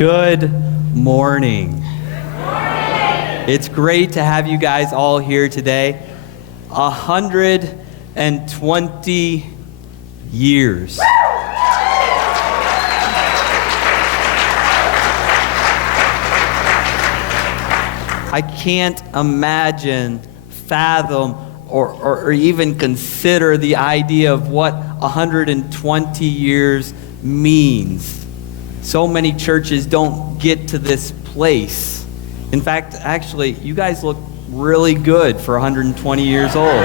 Good morning. It's great to have you guys all here today. 120 years. I can't imagine, fathom, or even consider the idea of what 120 years means. So many churches don't get to this place. In fact, actually, you guys look really good for 120 years old.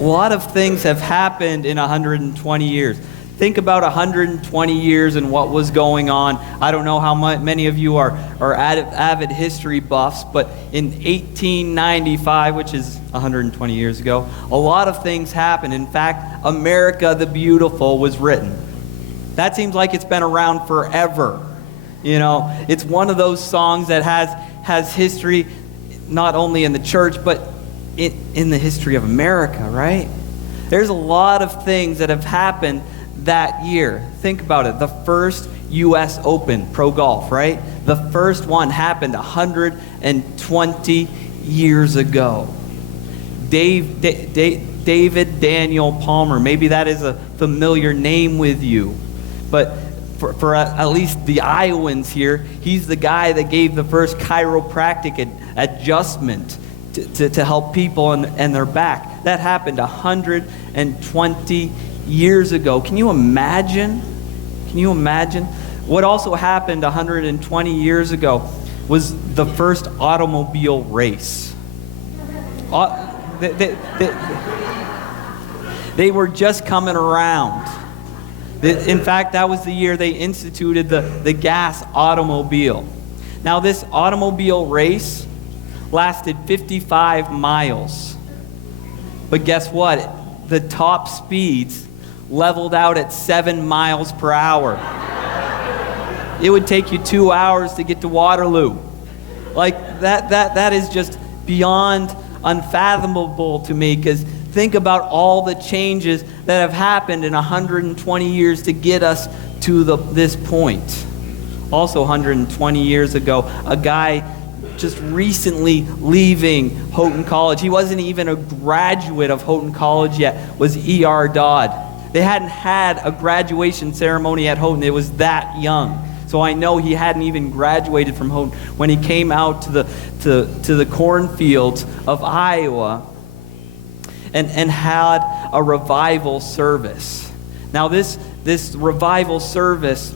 A lot of things have happened in 120 years. Think about 120 years and what was going on. I don't know how many of you are avid history buffs, but in 1895, which is 120 years ago, a lot of things happened. In fact, America the Beautiful was written. That seems like it's been around forever. You know, it's one of those songs that has history not only in the church, but in the history of America, right? There's a lot of things that have happened that year. Think about it. The first U.S. Open, pro golf, right? The first one happened 120 years ago. David Daniel Palmer, maybe that is a familiar name with you. But for at least the Iowans here, he's the guy that gave the first chiropractic adjustment to help people and their back. That happened 120 years ago. Can you imagine? Can you imagine? What also happened 120 years ago was the first automobile race. They were just coming around. In fact, that was the year they instituted the gas automobile. Now, this automobile race lasted 55 miles. But guess what? The top speeds leveled out at 7 miles per hour. It would take you 2 hours to get to Waterloo. Like, that is just beyond unfathomable to me, because think about all the changes that have happened in 120 years to get us to this point. Also 120 years ago, a guy just recently leaving Houghton College, he wasn't even a graduate of Houghton College yet, was E.R. Dodd. They hadn't had a graduation ceremony at Houghton. It was that young. So I know he hadn't even graduated from Houghton when he came out to the cornfields of Iowa and had a revival service. Now this revival service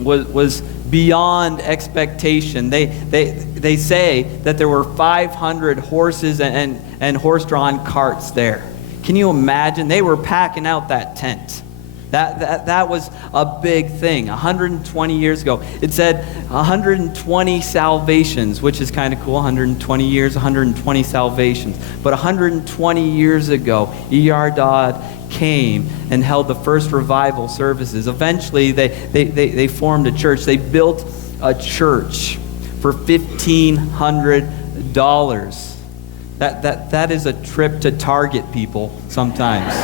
was beyond expectation. They say that there were 500 horses and horse-drawn carts there. Can you imagine? They were packing out that tent. That was a big thing. 120 years ago. It said 120 salvations, which is kind of cool. 120 years, 120 salvations. But 120 years ago, E.R. Dodd came and held the first revival services. Eventually, they formed a church. They built a church for $1,500. That is a trip to Target, people, sometimes,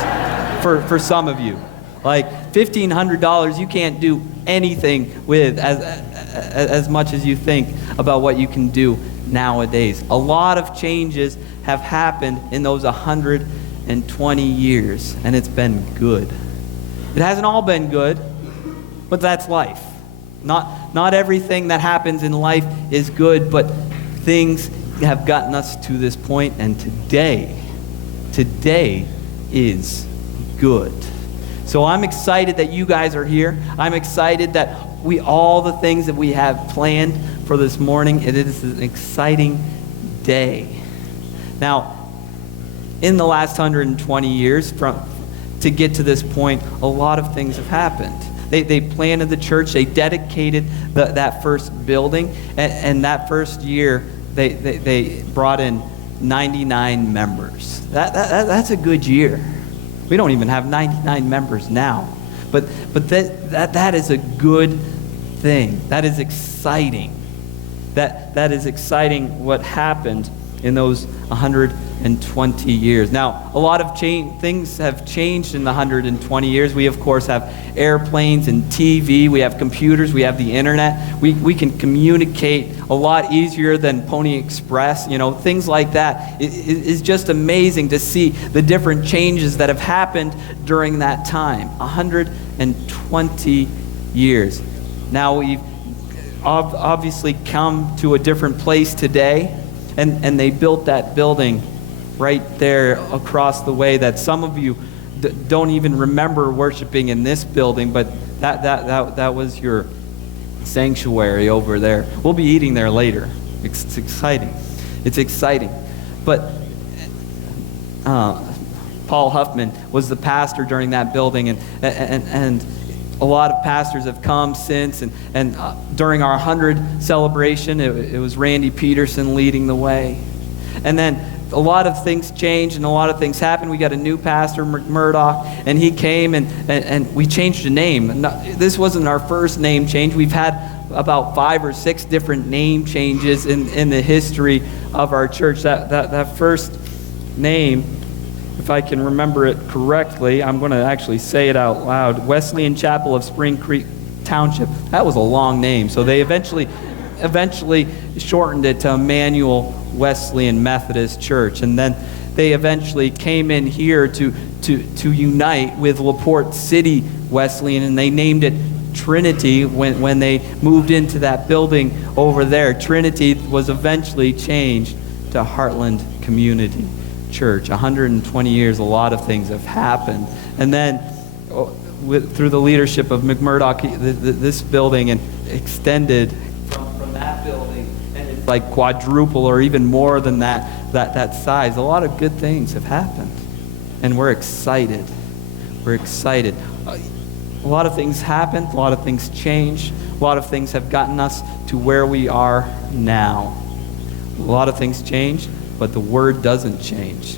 for some of you. Like $1,500, you can't do anything with as much as you think about what you can do nowadays. A lot of changes have happened in those 120 years, and it's been good. It hasn't all been good, but that's life. Not everything that happens in life is good, but things have gotten us to this point, and today is good. So I'm excited that you guys are here. I'm excited that all the things that we have planned for this morning, it is an exciting day. Now, in the last 120 years, to get to this point, a lot of things have happened. They planted the church. They dedicated that first building, and that first year, they brought in 99 members. That's a good year. We don't even have 99 members now. But that is a good thing. That is exciting. That is exciting what happened in those 120 120 years. Now, a lot of things have changed in the 120 years. We, of course, have airplanes and TV. We have computers. We have the internet. We can communicate a lot easier than Pony Express. Things like that. It's just amazing to see the different changes that have happened during that time. 120 years. Now, we've obviously come to a different place today, and they built that building right there across the way that some of you don't even remember worshiping in this building, but that was your sanctuary over there. We'll be eating there later. It's exciting. It's exciting. But Paul Huffman was the pastor during that building, and a lot of pastors have come since, and during our 100 celebration, it was Randy Peterson leading the way. And then a lot of things changed and a lot of things happened. We got a new pastor, Murdoch, and he came and we changed the name. This wasn't our first name change. We've had about 5 or 6 different name changes in the history of our church. That first name, if I can remember it correctly, I'm going to actually say it out loud. Wesleyan Chapel of Spring Creek Township. That was a long name, so they eventually shortened it to Emmanuel Wesleyan Methodist Church, and then they eventually came in here to unite with LaPorte City Wesleyan, and they named it Trinity when they moved into that building over there. Trinity was eventually changed to Heartland Community Church. 120 years, a lot of things have happened. And then through the leadership of McMurdoch, this building and extended from that building, and it's like quadruple or even more than that size. A lot of good things have happened, and we're excited. We're excited. A lot of things happened, a lot of things changed, a lot of things have gotten us to where we are now. A lot of things changed, but the word doesn't change.